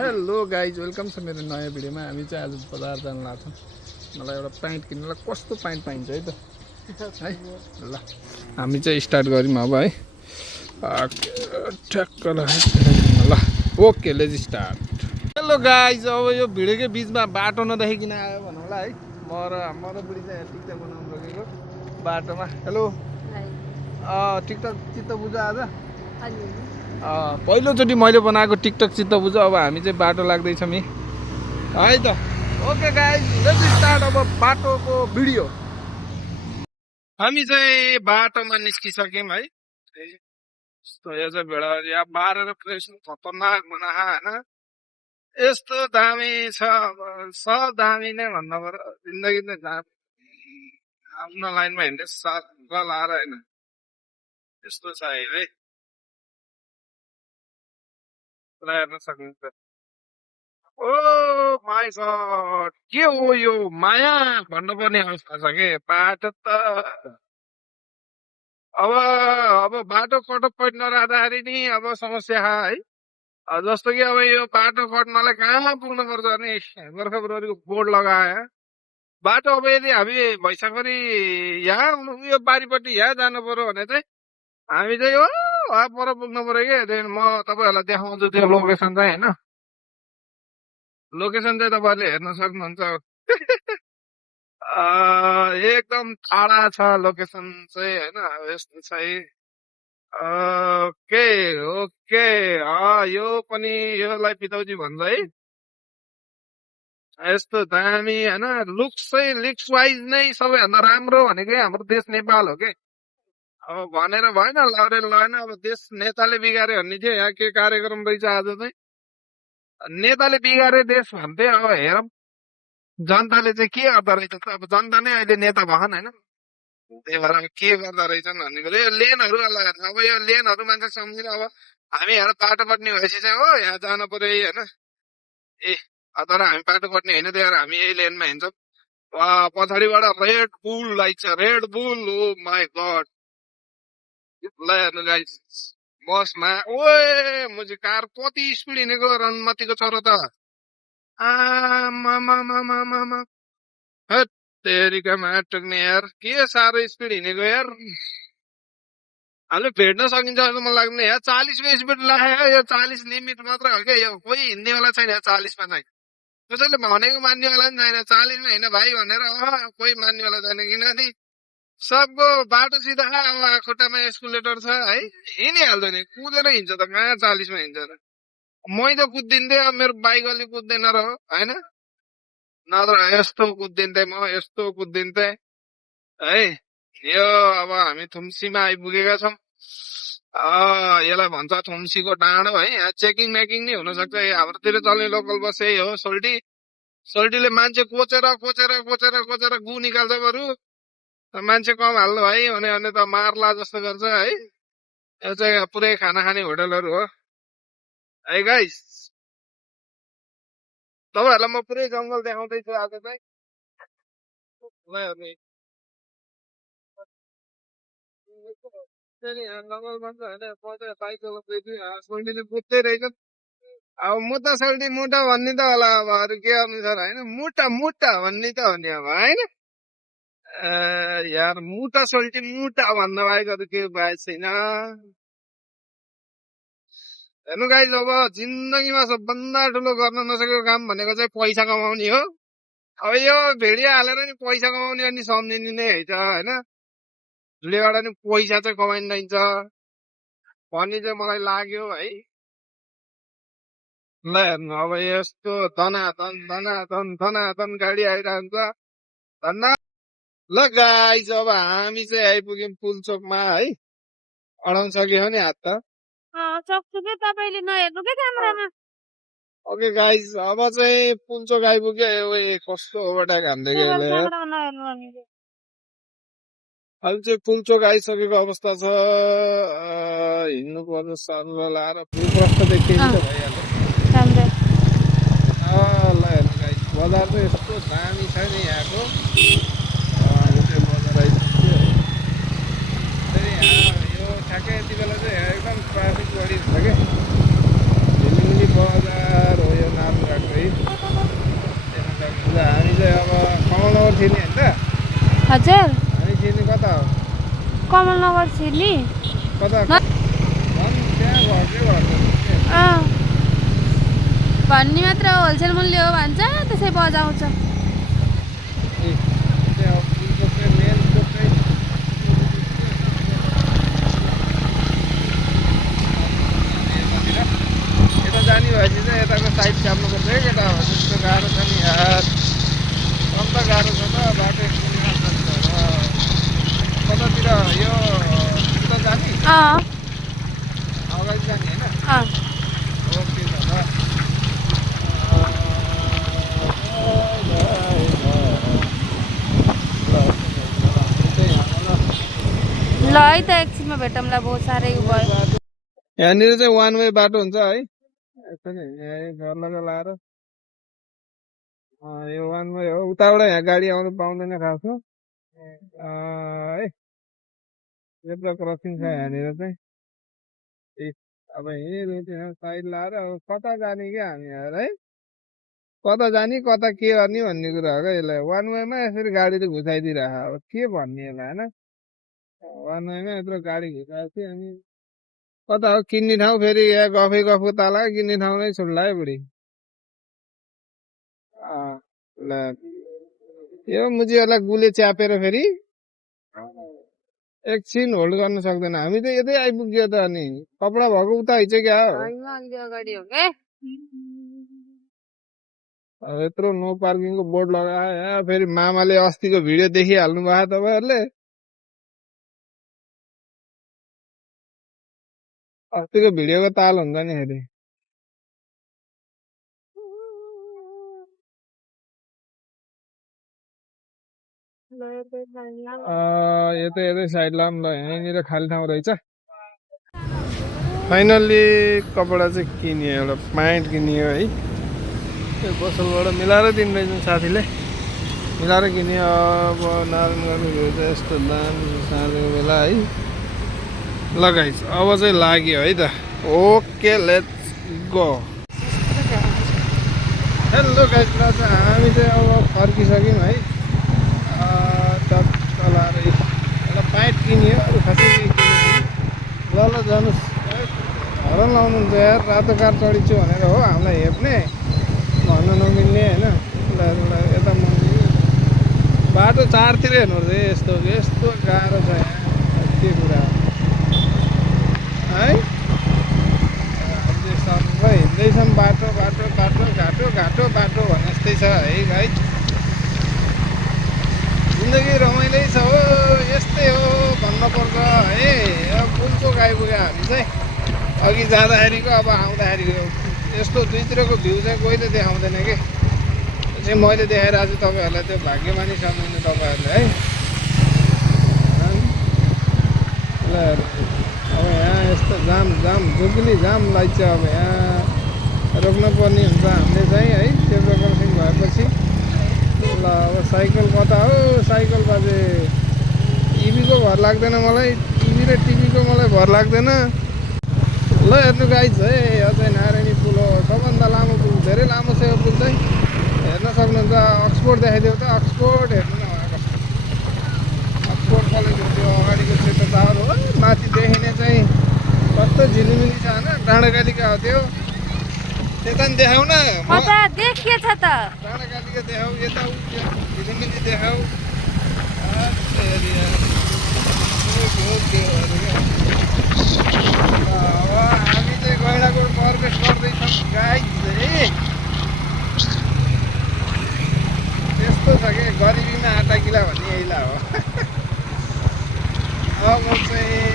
Hello guys welcome छ मेरो नयाँ भिडियोमा। हामी चाहिँ आज बजार जान लाग्छौँ। मलाई एउटा प्यान्ट किन्नुलाई कस्तो प्यान्ट पाइन्छ है त है ल हामी चाहिँ स्टार्ट गऱ्यौँ अब है ठ्याक्क ल okay let's start. Hello guys अब यो भिडियोकै बिचमा बाटो नदेखिकन आयो भनौँ होला है। म र बुढी चाहिँ टिकटक बनाउनु लगेको बाटोमा। हेलो टिकटक चित्त बुझ आज पहिलोचोटि मैले बनाएको टिकटक चित्त बुझ। अब हामी चाहिँ बाटो लाग्दैछौँ है त। ओके गाइज लेट्स स्टार्ट अब बाटोको भिडियो। हामी चाहिँ बाटोमा निस्किसक्यौँ है। यस्तो यो चाहिँ भेडा यहाँ बारेर फ्रेस खतरनाक बनाहा होइन। यस्तो दामी छ सब दामी नै भन्नु पर्यो। जिन्दगी नै दामी आफ्नो लाइनमा हिँड्ने साथ लाएर होइन यस्तो छ है। हेर्न सक्नुहुन्छ। ओ माई गॉड के हो यो माया भन्नुपर्ने अवस्था छ के बाटो त। अब बाटो कटो पट नराख्दाखेरि नि अब समस्या है। जस्तो कि अब यो बाटो कट्नलाई कहाँ पुग्नु पर्छ भने गोर्खा प्रहरीको बोर्ड लगायो बाटो। अब यदि हामी भैँसाखरी यहाँ यो बारीपट्टि यहाँ जानु पर्यो भने चाहिँ हामी चाहिँ वहाँ पर पुग्नु पर्यो कि। म तपाईँहरूलाई देखाउँछु त्यो लोकेसन चाहिँ होइन। लोकेसन चाहिँ तपाईँहरूले हेर्न सक्नुहुन्छ। एकदम टाढा छ लोकेसन चाहिँ होइन। यस्तो छ है। ओके ओके यो पनि योलाई पितौजी भन्छ है। यस्तो दामी होइन लुक्स वाइज नै सबैभन्दा राम्रो भनेकै हाम्रो देश नेपाल हो कि। अब भनेर भएन लडेर लगेन। अब देश नेताले बिगाऱ्यो भन्ने थियो। यहाँ के कार्यक्रम रहेछ आज चाहिँ नेताले बिगारे देश भन्थे। अब हेरौँ जनताले चाहिँ के गर्दो रहेछ। अब जनता नै अहिले नेता भएन होइन। त्यही भएर के गर्दो रहेछन् भन्ने कुरो यो लेनहरू अब यो लेनहरू मान्छे सम्झिन। अब हामी यहाँ बाटो कट्ने भएपछि चाहिँ हो यहाँ जानु पर्यो होइन। ए तर हामी बाटो कट्ने होइन त्यही भएर हामी यही लेनमा हिँड्छौँ। पछाडिबाट रेड बुल लाइट छ Red Bull. Oh my God ल हेर्नु गाइस बसमा ओए मुझे कार कति स्पिड हिँडेको रनमतीको छोरो त। आमा तेरिकामा टुक्ने यार के साह्रो स्पिड हिँडेको यार। हामीले भेट्न सकिन्छ जस्तो मलाई लाग्ने। यहाँ 40को स्पिड लाग्यो। यो 40 लिमिट मात्र हो क्या। यो कोही हिँड्नेवाला छैन 40मा चाहिँ। कसैले भनेको मान्नेवाला पनि छैन 40मा हिँड्न भाइ भनेर कोही मान्नेवाला छैन। किनभने सबको बाटो सिधा अब खुट्टामा एस्कुलेटर छ है हिँडिहाल्छ नि कुदेर हिँड्छ त कहाँ 40मा हिँड्छ त। मै त कुद्दिन्थे अब मेरो बाइक अलि कुद्दैन र होइन नत्र यस्तो कुद्दिन्थे म यस्तो कुद्दिन्थे है। यो अब हामी थुम्सीमा आइपुगेका छौँ। यसलाई भन्छ थुम्सीको डाँडो है। यहाँ चेकिङ मेकिङ नै हुनसक्छ। हाम्रोतिर चल्ने लोकल बस यही हो सोल्टीले मान्छे कोचेर कोचेर कोचेर कोचेर गु निकाल्छ बरु। मान्छे कम हाल्नु है भने त मार्ला जस्तो गर्छ है। यो चाहिँ पुरै खाना खाने होटलहरू हो है गाइस। तपाईँहरूलाई म पुरै जङ्गल देखाउँदैछु आज चाहिँ। जङ्गलमा होइन बाइक चलाउँदैछु सोल्टीले बुझ्दै रहेछ। अब मुटा सोल्टी मुटा भन्ने त होला अब अरू के गर्नु छ होइन। मुटा भन्ने त हो नि अब होइन। यार मुटा सोल्टी मुटा भन्दा बाहेक अरू के बाहेक छैन। हेर्नु गाइस अब जिन्दगीमा सबभन्दा ठुलो गर्न नसकेको काम भनेको चाहिँ पैसा कमाउने हो। अब यो भिडियो हालेर नि पैसा कमाउने अनि सम्झिने नै है त होइन। भिडियोबाट नि पैसा चाहिँ कमाइन्छ भन्ने चाहिँ मलाई लाग्यो है। ल हेर्नु अब यस्तो धनाधन गाडी आइरहन्छ धन्ना। ल गाइस अब हामी चाहिँ आइपुग्यौँ पुलचोकमा है। अडाउन सक्यो नि हात त सक्छु कि तपाईँले नहेर्नु के क्यामेरामा। ओके गाइस अब चाहिँ पुलचोक आइपुग्यो। कस्तो ओभरटेक हान्दै गयो अहिले चाहिँ पुलचोक आइसकेको अवस्था छ। हिँड्नु पर्छ साह्रो लाएर प्रष्ट देखिन्छ भइहाल्यो। ल हेर्नु गाइस बजार चाहिँ यस्तो दामी छ नि यहाँको। बजार आइपुग्यो यो ठ्याक्कै यति बेला चाहिँ एकदम ट्राफिक बढी हुन्छ क्या। झिलिमिली बजार हो यो हजुर हामी छिर्ने कता हो कमलनगर छिर्ने कता त्यहाँ घर चाहिँ अँ भन्ने मात्र होलसेल मूल्य हो भन्छ त्यसै बजाउँछ यता जाने भएपछि चाहिँ यताको साइड काट्नुपर्छ है केटा हो त्यस्तो गाह्रो छ नि यार अन्त गाह्रो छ त बाटो कतातिर यो उता जाने अगाडि जाने होइन ओके दादा ल है त एकछिनमा भेटौँला बहुत साह्रै भयो यहाँनिर चाहिँ वान वे बाटो हुन्छ है यस्तो नि घर लगाएर यो वान वे हो उताबाट यहाँ गाडी आउनु पाउँदैन खासमा है जेब्रा क्रसिङ छ यहाँनिर चाहिँ अब यहीँ साइड लाएर अब कता जाने क्या हामी यार है कता जाने कता के गर्ने भन्ने कुरा हो क्या यसलाई वान वेमा यसरी गाडीले घुसाइदिइरह अब के भन्ने यसलाई होइन वान वेमा यत्रो गाडी घुसाएको थियो अनि कता हो किन्ने ठाउँ फेरि यहाँ गफको ताला किन्ने ठाउँ नै छुट्ला है बुढी ल यो मुजीहरूलाई गुले च्यापेर फेरि एकछिन होल्ड गर्न सक्दैन हामी त यतै आइपुग्यो त अनि कपडा भएको उता हिँड्छ क्या अगाडि हो के यत्रो नो पार्किङको बोर्ड लगायो फेरि मामाले अस्तिको भिडियो देखिहाल्नु भयो तपाईँहरूले अस्तिको भिडियोको ताल हुन्छ नि फेरि यतै साइड लाम ल यहीँनिर खाली ठाउँ रहेछ फाइनल्ली कपडा चाहिँ किनियो एउटा प्यान्ट किनियो है त्यो पसलबाट मिलाएर दिँदैछन् साथीले मिलाएर किन्यो अब नारायणगढको चाहिँ यस्तो दाम साँझको बेला है लगाइछ अब चाहिँ लाग्यो है त okay let's go hello guys हामी चाहिँ अब फर्किसक्यौँ है तलाएर एउटा प्यान्ट किनियो अरू खासै केही किन्यो ल जानुहोस् हरन लाउनुहुन्छ यार रातो कार चढिन्छु भनेर हो हामीलाई हेप्ने भन्न नमिल्ने होइन यता मन्दिर बाटो चारतिर हेर्नुपर्छ यस्तो गाह्रो छ यहाँ के कुरा है सबै हिँड्दैछौँ बाटो घाटो बाटो भने जस्तै छ है भाइ जिन्दगी रमाइलै छ हो यस्तै हो भन्नुपर्छ है अब कुनको आइपुग्यो हामी चाहिँ अघि जाँदाखेरिको अब आउँदाखेरिको यस्तो दुईतिरको भ्यू चाहिँ कोहीले देखाउँदैन कि चाहिँ मैले देखाइरहेको छु तपाईँहरूलाई त्यो भाग्यमानी सम्झिनु तपाईँहरूले है ल अब यहाँ यस्तो जाम जुगली जाम लाग्छ अब यहाँ रोक्नुपर्ने हुन्छ हामीले चाहिँ है त्यो क्रसिङ भएपछि ल अब साइकल कता हो साइकल बाजे इभीको भर लाग्दैन मलाई इभी र टिभीको मलाई भर लाग्दैन ल हेर्नु गाइज है यो चाहिँ नारायणी पुल हो सबभन्दा लामो पुल धेरै लामो छ यो पुल चाहिँ हेर्न सक्नुहुन्छ अक्सफोर्ड देखाइदियो त अक्सफोर्ड हेर्नु न अक्सफोर्ड कलेज त्यो अगाडिको सेतो टावर हो माथि देखिने चाहिँ कस्तो झिलिमिली छ होइन डाँडाकालिका हो त्यो त्यता नि देखाउ न देखिएछ त डाँडाकालिका देखाऊ यता झिलिमिली देखाऊ हामी चाहिँ गैँडाकोट प्रवेश गर्दैछौँ गाइज त्यस्तो छ कि गरिबीमा आटा किला भन्ने यहीला हो अब म चाहिँ